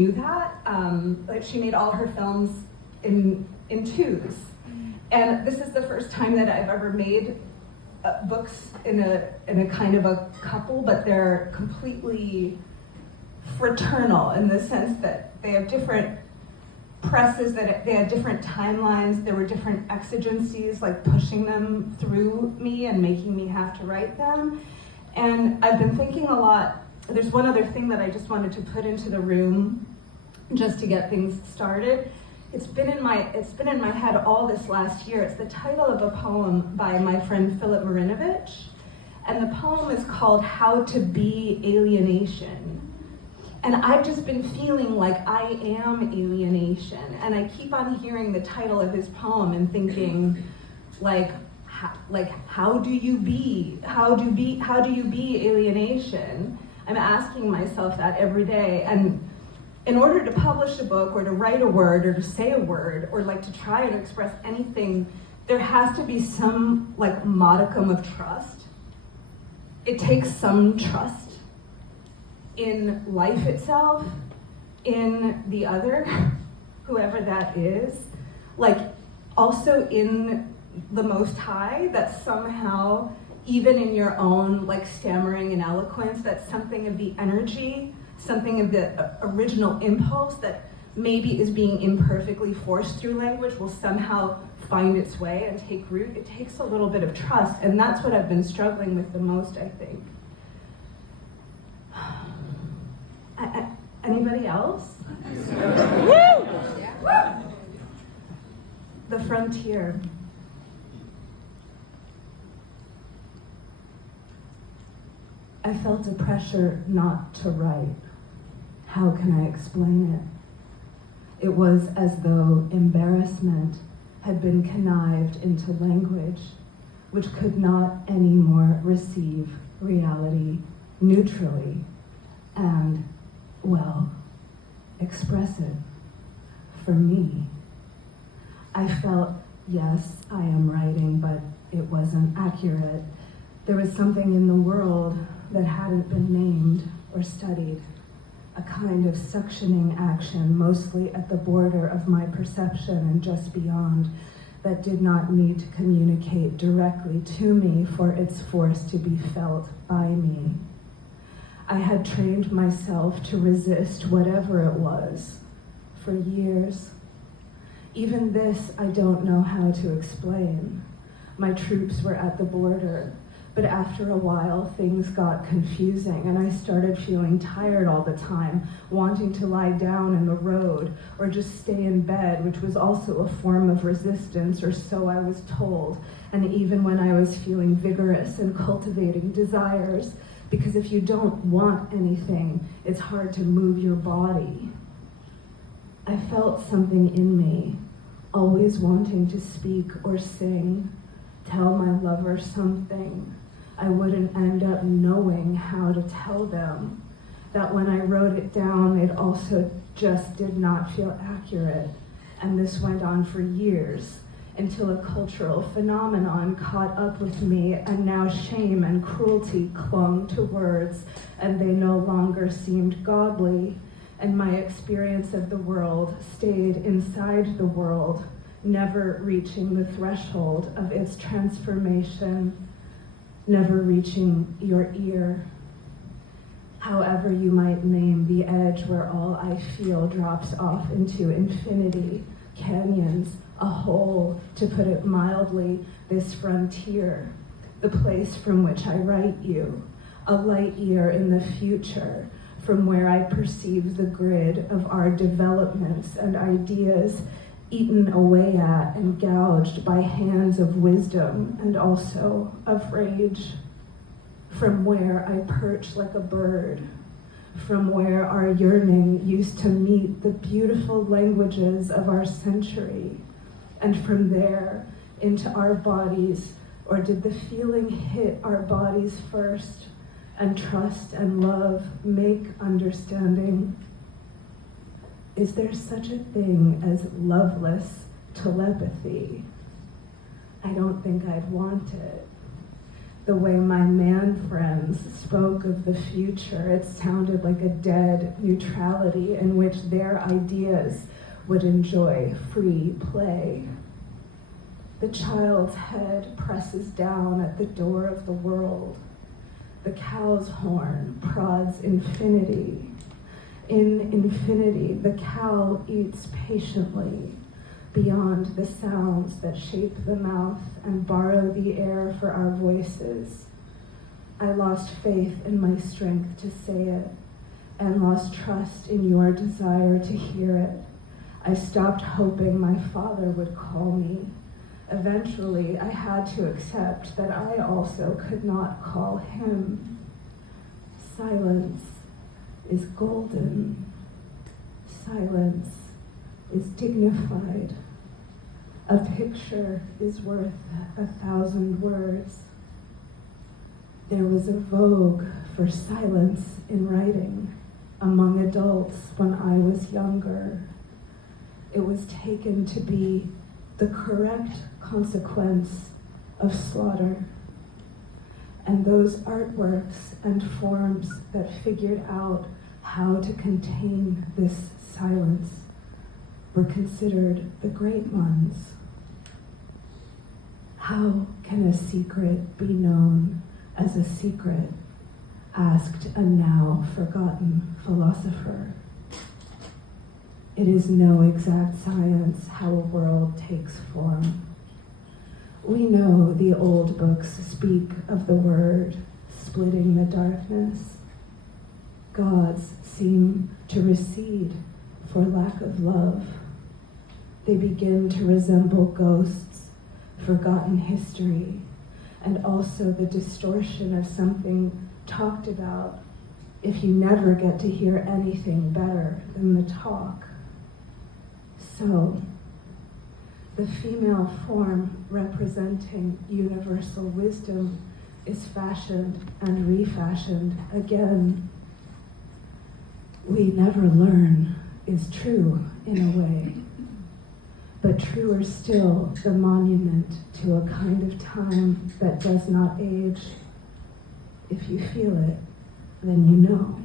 knew that. Like she made all her films in twos. And this is the first time that I've ever made books in a kind of a couple, but they're completely fraternal in the sense that they have different presses, that they had different timelines, there were different exigencies like pushing them through me and making me have to write them. And I've been thinking a lot. There's one other thing that I just wanted to put into the room just to get things started. It's been in my head all this last year. It's the title of a poem by my friend Philip Marinovich. And the poem is called How to Be Alienation. And I've just been feeling like I am alienation. And I keep on hearing the title of his poem and thinking, how do you be alienation? I'm asking myself that every day. And in order to publish a book or to write a word or to say a word or like to try and express anything, there has to be some like modicum of trust. It takes some trust in life itself, in the other, whoever that is, like also in the Most High, that somehow, even in your own like stammering and eloquence, that something of the energy, something of the original impulse that maybe is being imperfectly forced through language will somehow find its way and take root. It takes a little bit of trust, and that's what I've been struggling with the most, I think. Anybody else? The frontier. I felt a pressure not to write. How can I explain it? It was as though embarrassment had been connived into language, which could not anymore receive reality neutrally and, well, express it for me. I felt, yes, I am writing, but it wasn't accurate. There was something in the world that hadn't been named or studied, a kind of suctioning action, mostly at the border of my perception and just beyond, that did not need to communicate directly to me for its force to be felt by me. I had trained myself to resist whatever it was for years. Even this I don't know how to explain. My troops were at the border, but after a while things got confusing and I started feeling tired all the time, wanting to lie down in the road or just stay in bed, which was also a form of resistance, or so I was told. And even when I was feeling vigorous and cultivating desires, because if you don't want anything, it's hard to move your body. I felt something in me, always wanting to speak or sing, tell my lover something. I wouldn't end up knowing how to tell them. That when I wrote it down, it also just did not feel accurate. And this went on for years, until a cultural phenomenon caught up with me, and now shame and cruelty clung to words, and they no longer seemed godly, and my experience of the world stayed inside the world, never reaching the threshold of its transformation, never reaching your ear. However you might name the edge where all I feel drops off into infinity, canyons, a hole, to put it mildly, this frontier, the place from which I write you, a light year in the future, from where I perceive the grid of our developments and ideas eaten away at and gouged by hands of wisdom and also of rage, from where I perch like a bird, from where our yearning used to meet the beautiful languages of our century, and from there into our bodies, or did the feeling hit our bodies first, and trust and love make understanding? Is there such a thing as loveless telepathy? I don't think I'd want it. The way my man friends spoke of the future, it sounded like a dead neutrality in which their ideas would enjoy free play. The child's head presses down at the door of the world. The cow's horn prods infinity. In infinity, the cow eats patiently beyond the sounds that shape the mouth and borrow the air for our voices. I lost faith in my strength to say it and lost trust in your desire to hear it. I stopped hoping my father would call me. Eventually, I had to accept that I also could not call him. Silence is golden. Silence is dignified. A picture is worth 1,000 words. There was a vogue for silence in writing among adults when I was younger. It was taken to be the correct consequence of slaughter. And those artworks and forms that figured out how to contain this silence were considered the great ones. How can a secret be known as a secret? Asked a now forgotten philosopher. It is no exact science how a world takes form. We know the old books speak of the word splitting the darkness. Gods seem to recede for lack of love. They begin to resemble ghosts, forgotten history, and also the distortion of something talked about if you never get to hear anything better than the talk. So, the female form representing universal wisdom is fashioned and refashioned again. We never learn is true in a way, but truer still, the monument to a kind of time that does not age. If you feel it, then you know.